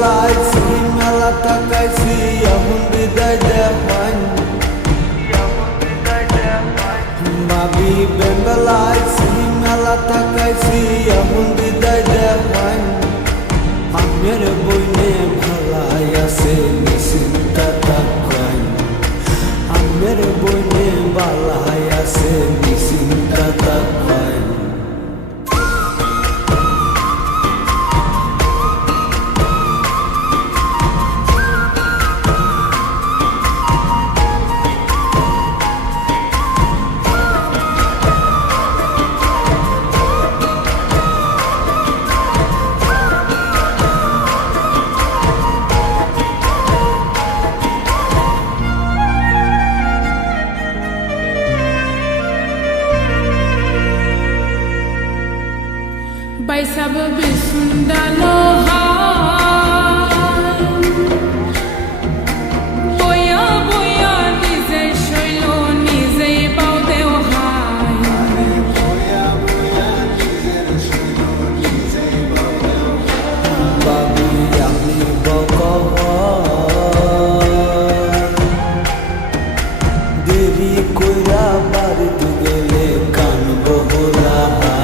বেঙ্গালাইছি মেলা তাকাইছি এখন বিদায় দেখান ভাবি বেঙ্গালাইছি মেলা তাকাইছি এখন বিদায় দেখান আমের বইনে ভালাই আছে নিশ্চিন্তা তাকান আমের বইনে ভালাই আছে নিশ্চিন্তা তাকান By sabab sundalo boya boya nize shoilo nize baudeo hai boya boya nize shoilo nize baudeo babi ami boko deri koira barit gele kan bola hai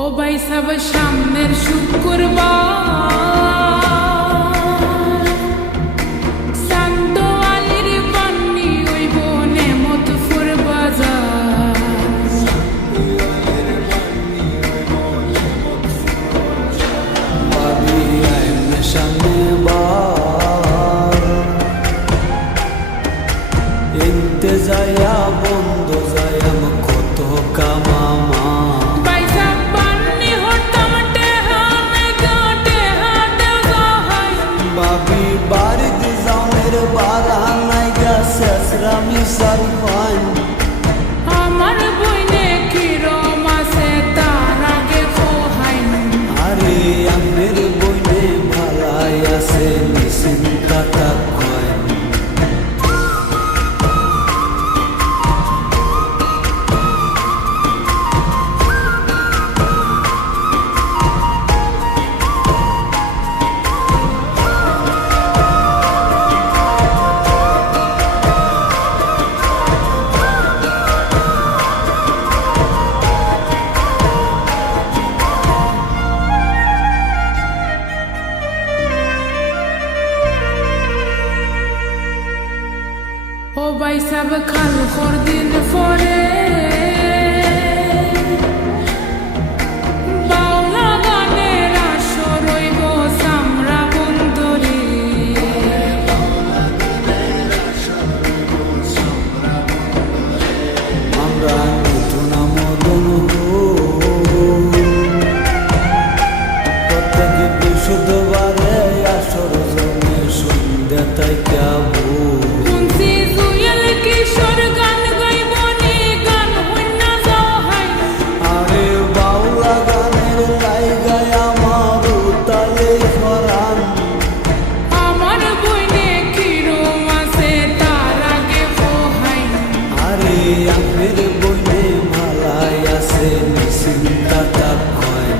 ও ভাই সব সামনের শুক্রবার শান্ত আলীর বান্নি ওই বনে মতফুর বাজার ভাবি আইন সামনে বার এনতে যায়া বন্ধ যায়া কত কামামা babi barit zamer baranai gase asrami sarwan আমার বইনে কিরম আছে তার আগে কোহাইন are amer boine bhalai ase nisinta takoy ও ভাই সব খাল খরদিন ফরে বাউলা গানের আসর হইব সামরা বন্দরে আমরা মিথুনা মদন প্রত্যেক বৃহস্পতিবারে আসর জমে সন্ধ্যা তাই কেবো আমের বইনে ভালাই আছে নিশ্চিন্তা তাকান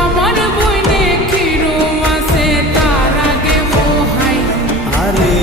আমার বইনে কিরম আছে তার আগে কোহাইন আরে